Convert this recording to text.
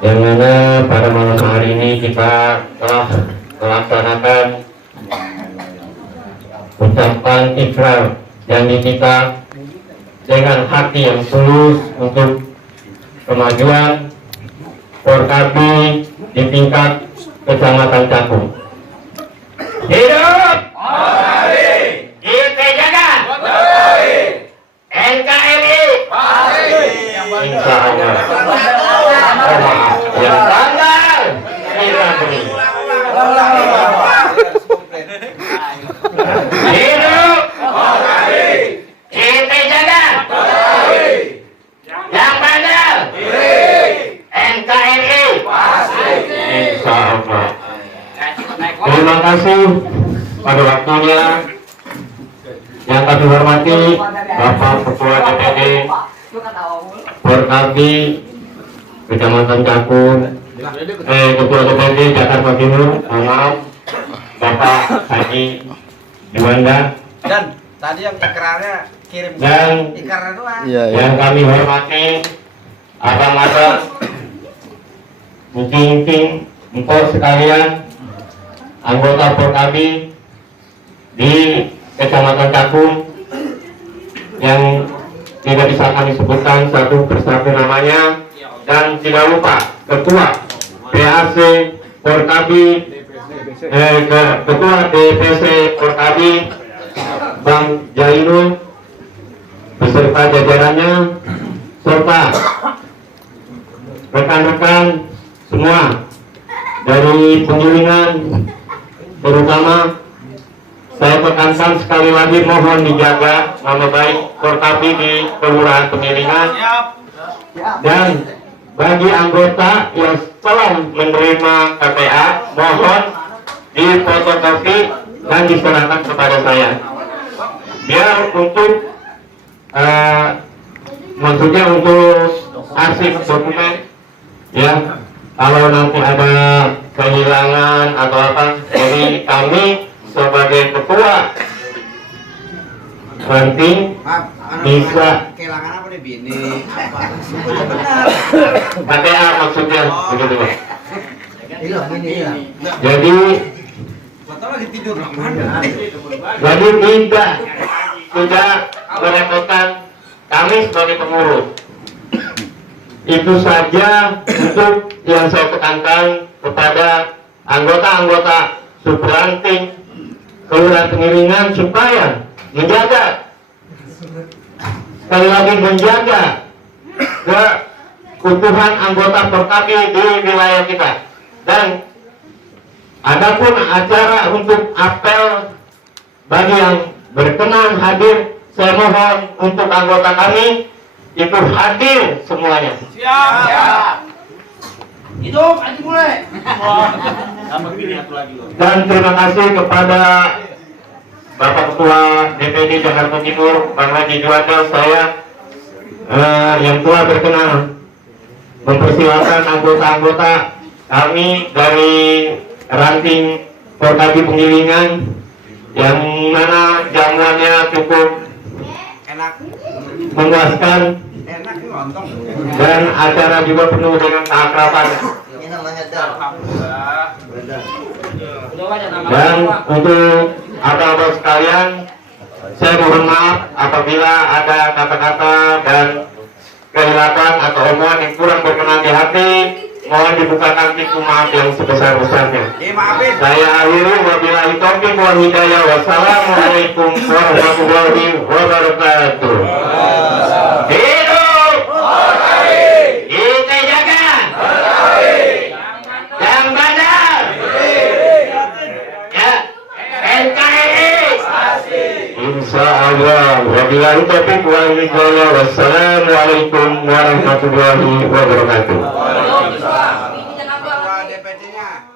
yang mana pada malam hari ini kita telah melaksanakan ucapan ikrar janji kita dengan hati yang tulus untuk kemajuan Forkabi di tingkat Kecamatan Cakung. Hidup Forkabi, kita jaga NKRI, insya Allah. Yang tanggal hidup Forkabi, kita jaga yang bandel NKRI, insya Allah. Terima kasih pada waktunya. Yang kami hormati Bapak Ketua DPD Forkabi Kecamatan Cakung, Ketua DPD Jakarta Timur, Bapak Haji Juanda, dan tadi yang ikrarnya kirim dan ikrarnya doang. yang kami hormati abang-abang, muking-muking, empok sekalian, anggota Forkabi di Kecamatan Cakung yang tidak bisa kami sebutkan satu persatu namanya, dan tidak lupa Ketua PAC Forkabi, Ketua DPC Forkabi Bang Jainul beserta jajarannya, serta rekan-rekan semua dari penggilingan, terutama saya tekankan sekali lagi, mohon dijaga nama baik Forkabi di Kelurahan Penggilingan. Dan bagi anggota yang telah menerima KPA, mohon difotokopi dan diserahkan kepada saya. Biar untuk maksudnya untuk arsip dokumen, ya, kalau nanti ada kehilangan atau apa, jadi kami sebagai ketua ranting bisa kehilangan apa nih bini? KTA maksudnya begitu Pak. Jadi tidak merepotkan kami sebagai pengurus. Itu saja untuk yang saya tekankan kepada anggota-anggota subranting Kelurahan Penggilingan supaya menjaga, sekali lagi menjaga keutuhan anggota Forkabi di wilayah kita. Dan adapun acara untuk apel bagi yang berkenan hadir, saya mohon untuk anggota kami itu hadir semuanya. Siap. Hidup Haji Bule. Dan terima kasih kepada Bapak Ketua DPD Jakarta Timur, Bang Haji Juanda, saya yang telah berkenan mempersilakan anggota-anggota kami dari ranting Forkabi Penggilingan yang mana jamuannya cukup Enak. memuaskan Enak nih lontong. dan acara juga penuh dengan keakraban. Dan untuk abang-abang sekalian, saya mohon maaf apabila ada kata-kata dan kehilapan atau omongan yang kurang berkenan di hati. Mohon dibukakan pintu maaf yang sebesar-besarnya. Saya akhiri, wabillahi taufiq wal hidayah. Wassalamualaikum warahmatullahi wabarakatuh. Hidup Forkabi, kita jaga yang bandel ya NKRI, insya Allah. Wabillahi taufiq wal hidayah. Wassalamualaikum warahmatullahi wabarakatuh. DPD-nya.